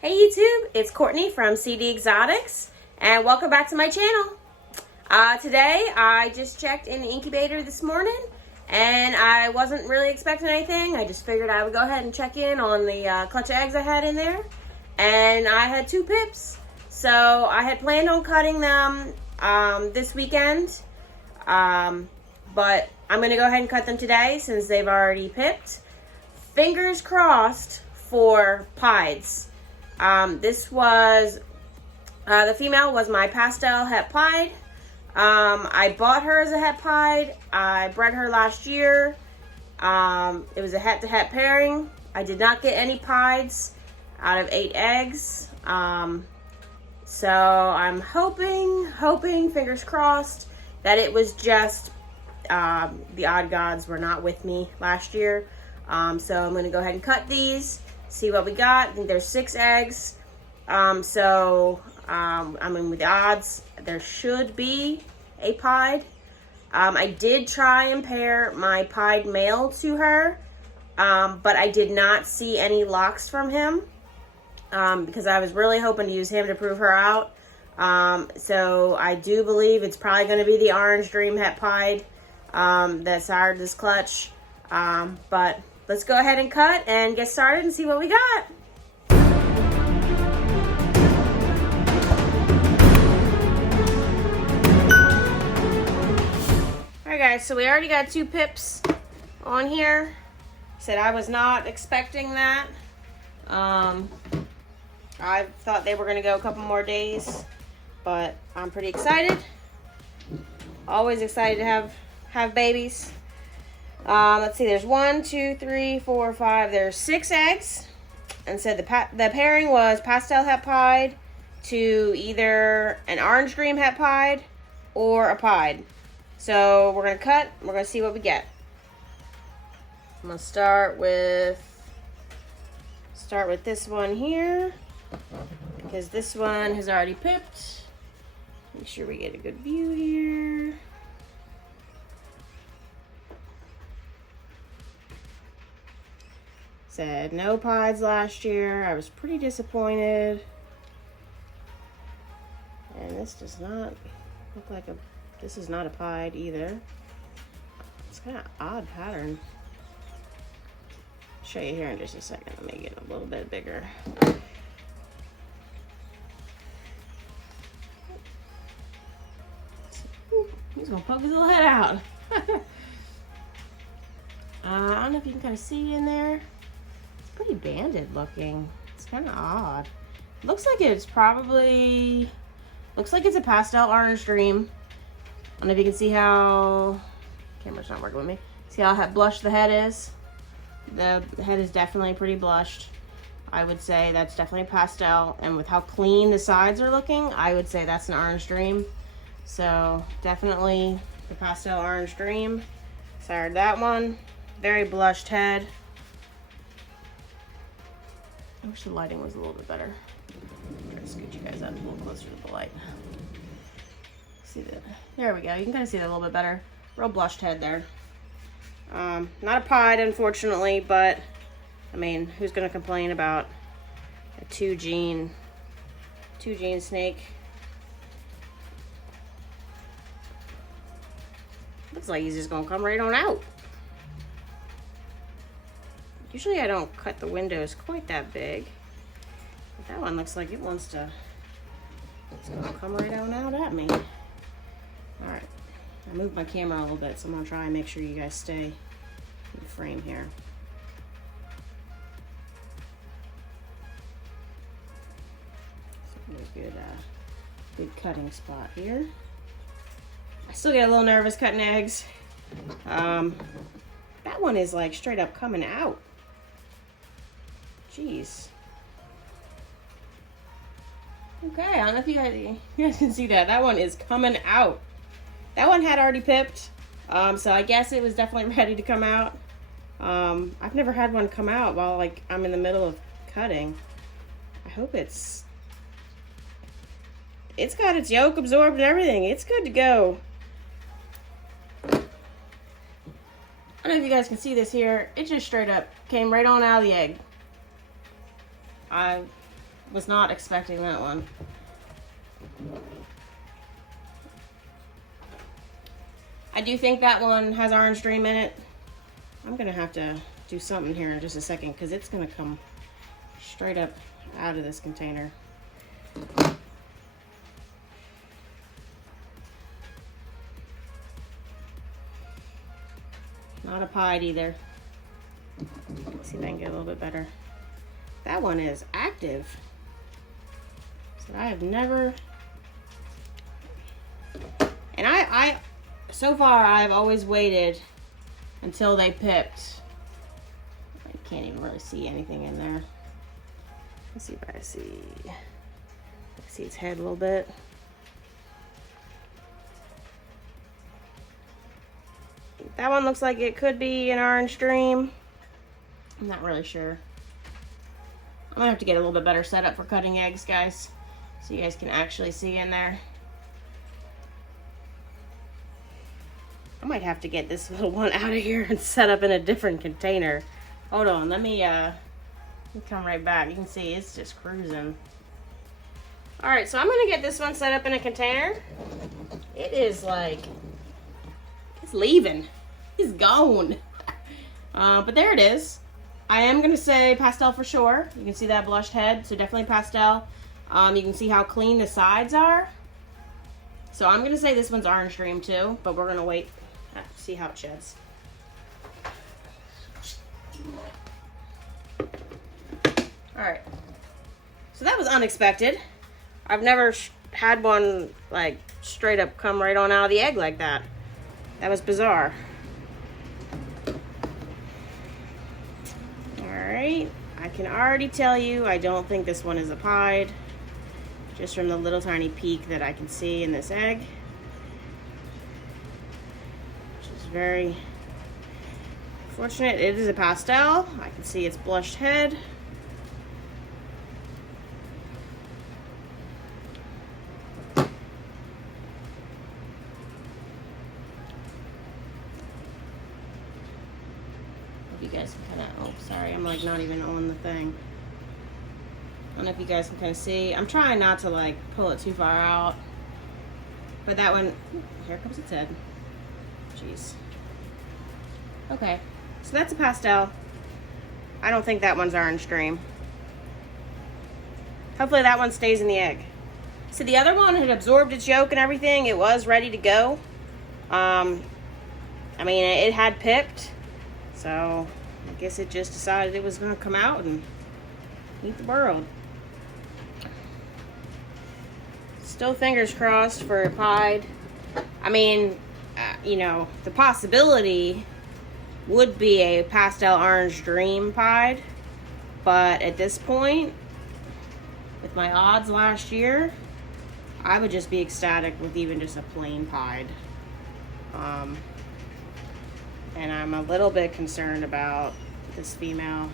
Hey YouTube, it's Courtney from CD Exotics and welcome back to my channel. Today I just checked in the incubator this morning and I wasn't really expecting anything. I just figured I would go ahead and check in on the clutch of eggs I had in there, and I had 2 pips. So I had planned on cutting them this weekend, but I'm going to go ahead and cut them today since they've already pipped. Fingers crossed for pieds. This was, the female was my pastel het pied. I bought her as a het pied. I bred her last year. It was a het to het pairing. I did not get any pieds out of 8 eggs. So I'm hoping, fingers crossed, that it was just, the odd gods were not with me last year. So I'm going to go ahead and cut these. See what we got. I think there's 6 eggs. I mean, with the odds, there should be a pied. I did try and pair my pied male to her, but I did not see any locks from him, because I was really hoping to use him to prove her out. So I do believe it's probably going to be the Orange Dream het pied that sired this clutch. But let's go ahead and cut and get started and see what we got. Alright guys, so we already got 2 pips on here. Said I was not expecting that. I thought they were going to go a couple more days, but I'm pretty excited. Always excited to have babies. Let's see, there's 1, 2, 3, 4, 5, there's 6 eggs. And so the pairing was pastel het pied to either an orange dream het pied or a pied. So we're going to cut, we're going to see what we get. I'm going to start with this one here, because this one has already pipped. Make sure we get a good view here. Said no pieds last year. I was pretty disappointed. And this does not look like this is not a pied either. It's kind of odd pattern. I'll show you here in just a second. Let me get a little bit bigger. Ooh, he's gonna poke his little head out. I don't know if you can kind of see in there. Pretty banded looking. It's kind of odd. Looks like it's a pastel orange dream. I don't know if you can see how, camera's not working with me. See how blushed the head is? The head is definitely pretty blushed. I would say that's definitely a pastel, and with how clean the sides are looking, I would say that's an orange dream. So definitely the pastel orange dream. Sired that one. Very blushed head. I wish the lighting was a little bit better. Try to scoot you guys up a little closer to the light. See that? There we go. You can kind of see that a little bit better. Real blushed head there. Not a pied, unfortunately, but I mean, who's gonna complain about a two gene snake? Looks like he's just gonna come right on out. Usually I don't cut the windows quite that big, but that one looks like it wants to, it's gonna come right on out at me. All right, I moved my camera a little bit, so I'm gonna try and make sure you guys stay in the frame here. So good cutting spot here. I still get a little nervous cutting eggs. That one is like straight up coming out. Jeez. Okay, I don't know if you guys can see that. That one is coming out. That one had already pipped, so I guess it was definitely ready to come out. I've never had one come out while like I'm in the middle of cutting. I hope it's got its yolk absorbed and everything. It's good to go. I don't know if you guys can see this here. It just straight up came right on out of the egg. Was not expecting that one. I do think that one has Orange Dream in it. I'm gonna have to do something here in just a second because it's gonna come straight up out of this container. Not a pied either. Let's see if I can get a little bit better. That one is active. So I have never, and I so far I've always waited until they pipped. I can't even really see anything in there. Let's see if I see its head a little bit. That one looks like it could be an Orange Dream. I'm not really sure. I'm gonna have to get a little bit better setup for cutting eggs, guys, so you guys can actually see in there. I might have to get this little one out of here and set up in a different container. Hold on, let me come right back. You can see it's just cruising. All right, so I'm gonna get this one set up in a container. It is like, it's leaving. It's gone. But there it is. I am gonna say pastel for sure. You can see that blushed head, so definitely pastel. You can see how clean the sides are. So I'm gonna say this one's Orange Dream too, but we're gonna wait to see how it sheds. All right, so that was unexpected. I've never had one like straight up come right on out of the egg like that. That was bizarre. All right, I can already tell you I don't think this one is a pied, just from the little tiny peak that I can see in this egg, which is very fortunate. It is a pastel. I can see its blushed head. You guys can kind of, oh sorry, I'm like not even on the thing. I don't know if you guys can kind of see. I'm trying not to like pull it too far out, but that one, here comes its head. Jeez. Okay, so that's a pastel. I don't think that one's Orange Dream. Hopefully that one stays in the egg. So the other one had absorbed its yolk and everything. It was ready to go. I mean, it had pipped. So I guess it just decided it was going to come out and eat the world. Still fingers crossed for a pied. I mean, you know, the possibility would be a pastel Orange Dream pied. But at this point, with my odds last year, I would just be ecstatic with even just a plain pied. And I'm a little bit concerned about this female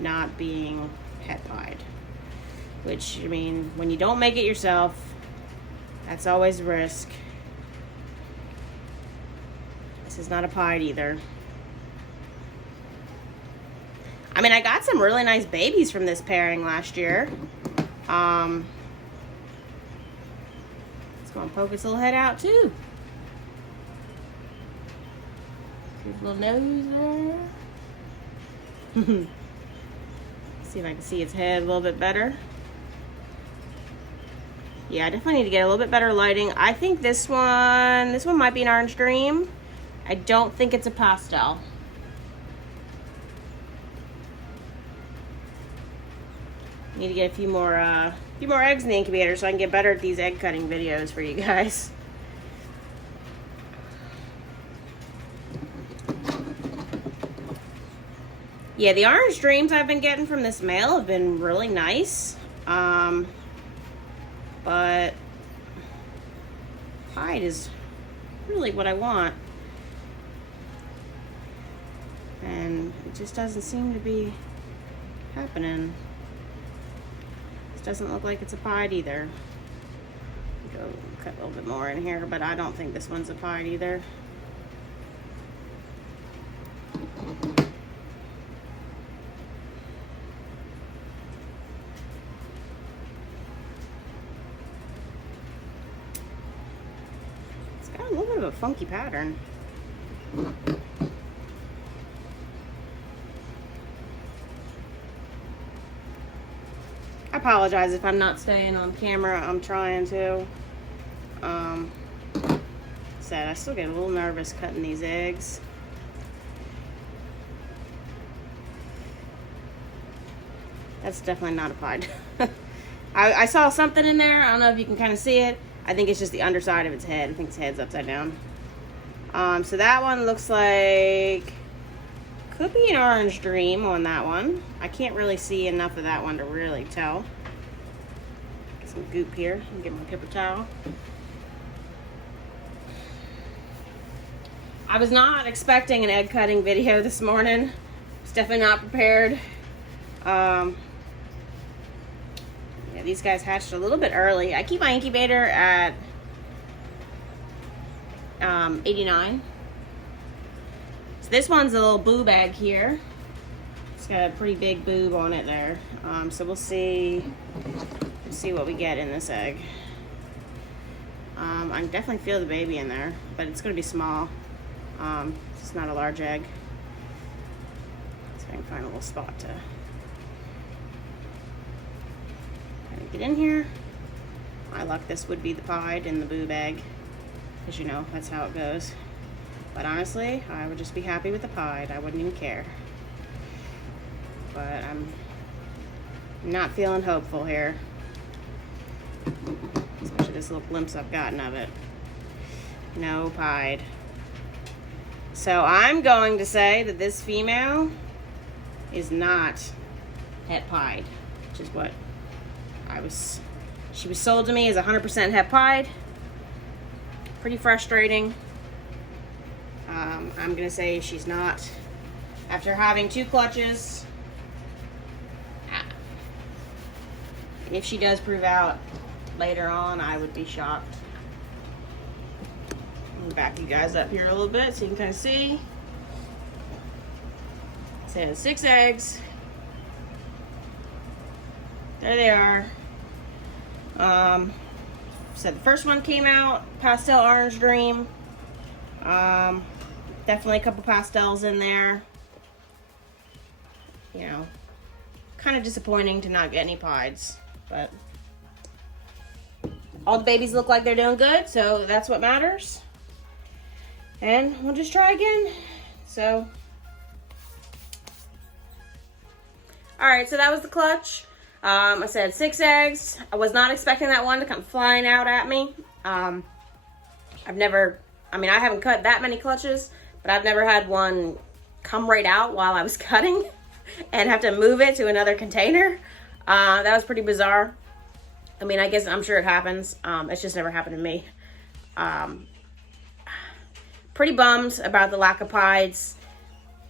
not being het pied. Which, I mean, when you don't make it yourself, that's always a risk. This is not a pied either. I mean, I got some really nice babies from this pairing last year. Let's go and poke its little head out too. His little nose there. See if I can see its head a little bit better. Yeah, I definitely need to get a little bit better lighting. I think this one might be an Orange Dream. I don't think it's a pastel. Need to get a few more eggs in the incubator so I can get better at these egg cutting videos for you guys. Yeah, the Orange Dreams I've been getting from this male have been really nice. But pied is really what I want. And it just doesn't seem to be happening. This doesn't look like it's a pied either. Go cut a little bit more in here, but I don't think this one's a pied either. of a funky pattern. I apologize if I'm not staying on camera. I'm trying to. Said I still get a little nervous cutting these eggs. That's definitely not a pied. I saw something in there. I don't know if you can kind of see it. I think it's just the underside of its head. I think its head's upside down. So that one looks like, could be an Orange Dream on that one. I can't really see enough of that one to really tell. Get some goop here. Let me get my paper towel. I was not expecting an egg cutting video this morning. I was definitely not prepared. Yeah, these guys hatched a little bit early. I keep my incubator at 89. So this one's a little boob egg here. It's got a pretty big boob on it there. So we'll see what we get in this egg. I can definitely feel the baby in there, but it's going to be small. It's not a large egg. So I can find a little spot to get in here. My luck, this would be the pied and the boob egg, because you know that's how it goes. But honestly, I would just be happy with the pied. I wouldn't even care. But I'm not feeling hopeful here, especially this little glimpse I've gotten of it. No pied. So I'm going to say that this female is not het pied, which is what she was sold to me as 100% het pied. Pretty frustrating. I'm gonna say she's not. After having 2 clutches, if she does prove out later on, I would be shocked. Let me back you guys up here a little bit so you can kind of see. So it has 6 eggs. There they are. So the first one came out, Pastel Orange Dream. Definitely a couple pastels in there. You know, kind of disappointing to not get any pieds, but all the babies look like they're doing good, so that's what matters. And we'll just try again. So, all right, so that was the clutch. I said 6 eggs. I was not expecting that one to come flying out at me. I haven't cut that many clutches, but I've never had one come right out while I was cutting and have to move it to another container. That was pretty bizarre. I mean, I guess I'm sure it happens. It's just never happened to me. Pretty bummed about the lack of pieds,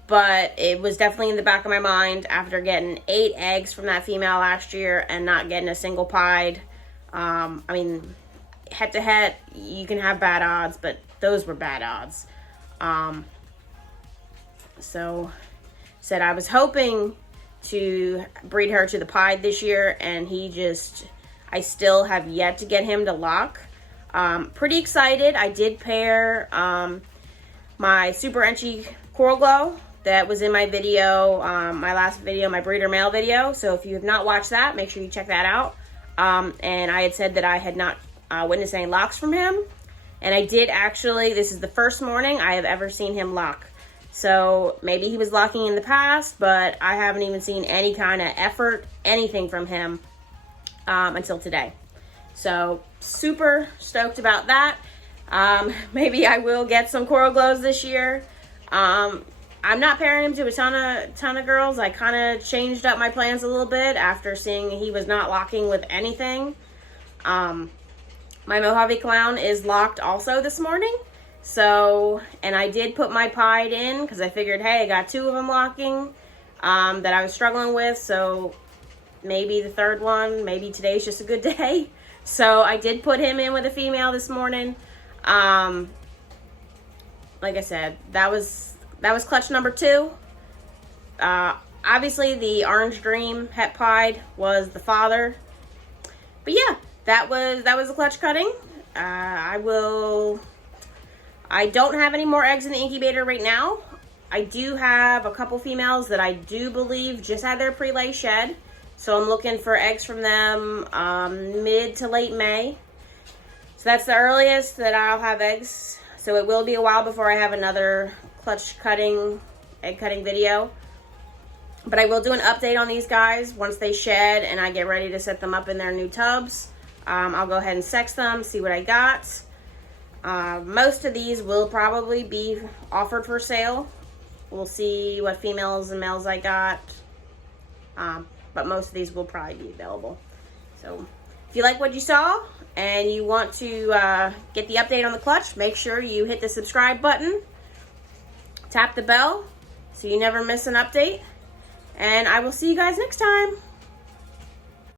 but it was definitely in the back of my mind after getting 8 eggs from that female last year and not getting a single pied. I mean, head to head, you can have bad odds, but those were bad odds. So said I was hoping to breed her to the pied this year, and I still have yet to get him to lock. Pretty excited. I did pair my Super Enchi Coral Glow that was in my video, my last video, my breeder male video. So if you have not watched that, make sure you check that out. And I had said that I had not witnessed any locks from him. And I did actually. This is the first morning I have ever seen him lock. So maybe he was locking in the past, but I haven't even seen any kind of effort, anything from him until today. So super stoked about that. Maybe I will get some Coral Glows this year. I'm not pairing him to a ton of girls. I kind of changed up my plans a little bit after seeing he was not locking with anything. My Mojave Clown is locked also this morning. So, and I did put my pied in because I figured, hey, I got 2 of them locking that I was struggling with. So maybe the third one, maybe today's just a good day. So I did put him in with a female this morning. Like I said, that was clutch number 2. Obviously the Orange Dream het pied was the father. But yeah, that was a clutch cutting. I don't have any more eggs in the incubator right now. I do have a couple females that I do believe just had their pre-lay shed. So I'm looking for eggs from them mid to late May. So that's the earliest that I'll have eggs. So it will be a while before I have another clutch cutting, egg cutting video. But I will do an update on these guys once they shed and I get ready to set them up in their new tubs. I'll go ahead and sex them, see what I got. Most of these will probably be offered for sale. We'll see what females and males I got. But most of these will probably be available. So if you like what you saw and you want to get the update on the clutch, make sure you hit the subscribe button. Tap the bell so you never miss an update. And I will see you guys next time.